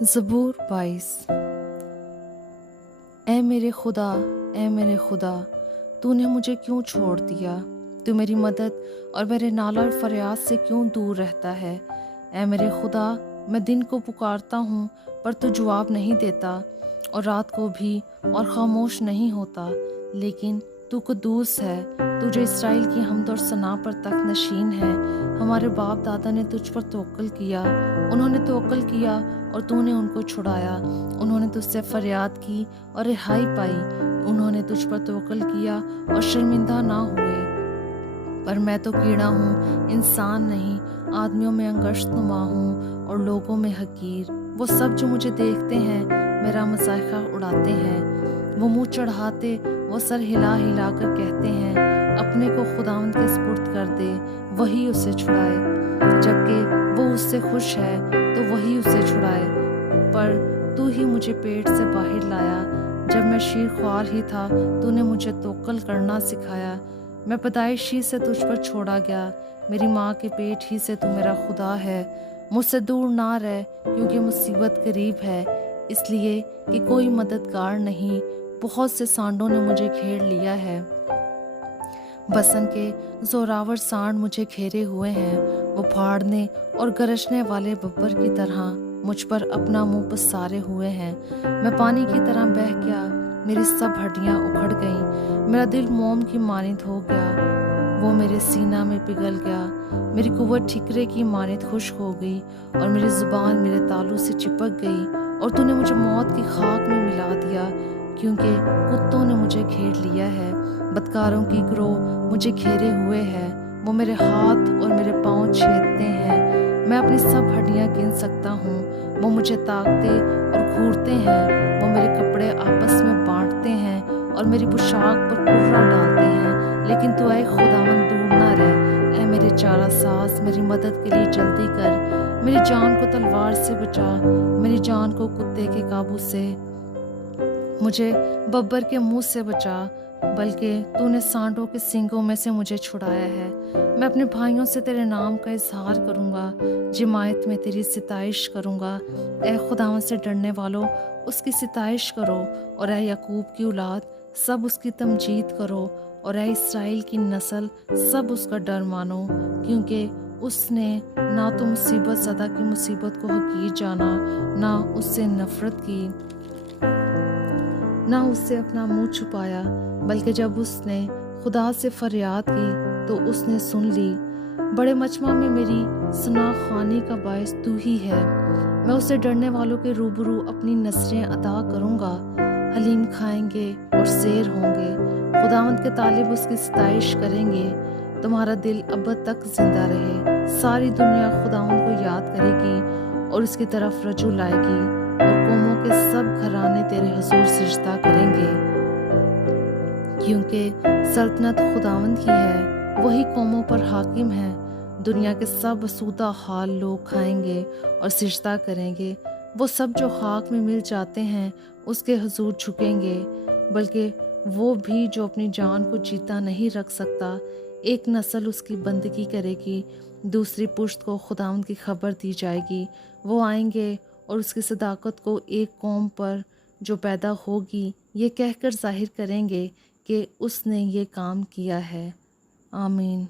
زبور 22۔ اے میرے خدا، تو نے مجھے کیوں چھوڑ دیا؟ تو میری مدد اور میرے نالہ اور فریاد سے کیوں دور رہتا ہے؟ اے میرے خدا، میں دن کو پکارتا ہوں پر تو جواب نہیں دیتا، اور رات کو بھی اور خاموش نہیں ہوتا۔ لیکن تو قدوس ہے، تو جو اسرائیل کی حمد اور ثنا پر تخت نشین ہے۔ ہمارے باپ دادا نے تجھ پر توکل کیا، انہوں نے توکل کیا اور تو نے ان کو چھڑایا۔ انہوں نے تجھ سے فریاد کی اور رہائی پائی، انہوں نے تجھ پر توکل کیا اور شرمندہ نہ ہوئے۔ پر میں تو کیڑا ہوں، انسان نہیں، آدمیوں میں انگشت نما ہوں اور لوگوں میں حقیر۔ وہ سب جو مجھے دیکھتے ہیں میرا مذاق اڑاتے ہیں، وہ منہ چڑھاتے، وہ سر ہلا ہلا کر کہتے ہیں، اپنے کو خداوند کے سپرد کر دے، وہی اسے چھڑائے۔ جبکہ وہ اس سے خوش ہے تو وہی اسے چھڑائے۔ پر تو ہی مجھے پیٹ سے باہر لایا، جب میں شیر خوار ہی تھا تو نے مجھے توکل کرنا سکھایا۔ میں پیدائش ہی سے تجھ پر چھوڑا گیا، میری ماں کے پیٹ ہی سے تو میرا خدا ہے۔ مجھ سے دور نہ رہ، کیونکہ مصیبت قریب ہے، اس لیے کہ کوئی مددگار نہیں۔ بہت سے سانڈوں نے مجھے گھیر لیا ہے، بسن کے زوراور سانڈ مجھے گھیرے ہوئے ہیں۔ وہ پھاڑنے اور گرجنے والے ببر کی طرح مجھ پر اپنا منہ پسارے ہوئے ہیں۔ میں پانی کی طرح بہہ گیا، میری سب ہڈیاں اکھڑ گئیں، میرا دل موم کی مانند ہو گیا، وہ میرے سینہ میں پگھل گیا۔ میری قوت ٹھیکرے کی مانند خشک ہو گئی اور میری زبان میرے تالو سے چپک گئی، اور تو نے مجھے موت کی خاک میں ملا دیا، کیونکہ کتوں نے مجھے گھیر لیا ہے، بدکاروں کی گروہ مجھے گھیرے ہوئے ہے۔ وہ میرے ہاتھ اور میرے پاؤں چھیدتے ہیں، میں اپنی سب ہڈیاں گن سکتا ہوں۔ وہ مجھے تاکتے اور گھورتے ہیں، وہ میرے کپڑے آپس میں بانٹتے ہیں اور میری پوشاک پر کرہ ڈالتے ہیں۔ لیکن تو اے خداوند دور نہ رہ، اے میرے چارہ ساز، میری مدد کے لیے جلدی کر۔ میری جان کو تلوار سے بچا، میری جان کو کتے کے قابو سے، مجھے ببر کے منہ سے بچا، بلکہ تو نے سانڈوں کے سینگوں میں سے مجھے چھڑایا ہے۔ میں اپنے بھائیوں سے تیرے نام کا اظہار کروں گا، جماعت میں تیری ستائش کروں گا۔ اے خداوند سے ڈرنے والو، اس کی ستائش کرو، اور اے یعقوب کی اولاد، سب اس کی تمجید کرو، اور اے اسرائیل کی نسل، سب اس کا ڈر مانو، کیونکہ اس نے نہ تو مصیبت زدہ کی مصیبت کو حقیر جانا، نہ اس سے نفرت کی، نہ اس سے اپنا منہ چھپایا، بلکہ جب اس نے خدا سے فریاد کی تو اس نے سن لی۔ بڑے مجمع میں میری ثنا خوانی کا باعث تو ہی ہے، میں اسے ڈرنے والوں کے روبرو اپنی نثریں ادا کروں گا۔ حلیم کھائیں گے اور سیر ہوں گے، خداوند کے طالب اس کی ستائش کریں گے۔ تمہارا دل ابد تک زندہ رہے، ساری دنیا خداوند کو یاد کرے گی اور اس کی طرف رجوع لائے گی، اور قوموں کے سب گھرانے تیرے حضور سجدہ کریں گے، کیونکہ سلطنت خداوند کی ہے، وہی قوموں پر حاکم ہے۔ دنیا کے سب آسودہ حال لوگ کھائیں گے اور سجدہ کریں گے۔ وہ سب جو خاک میں مل جاتے ہیں اس کے حضور جھکیں گے، بلکہ وہ بھی جو اپنی جان کو جیتا نہیں رکھ سکتا۔ ایک نسل اس کی بندگی کرے گی، دوسری پشت کو خداوند کی خبر دی جائے گی۔ وہ آئیں گے اور اس کی صداقت کو ایک قوم پر جو پیدا ہوگی یہ کہہ کر ظاہر کریں گے کہ اس نے یہ کام کیا ہے۔ آمین۔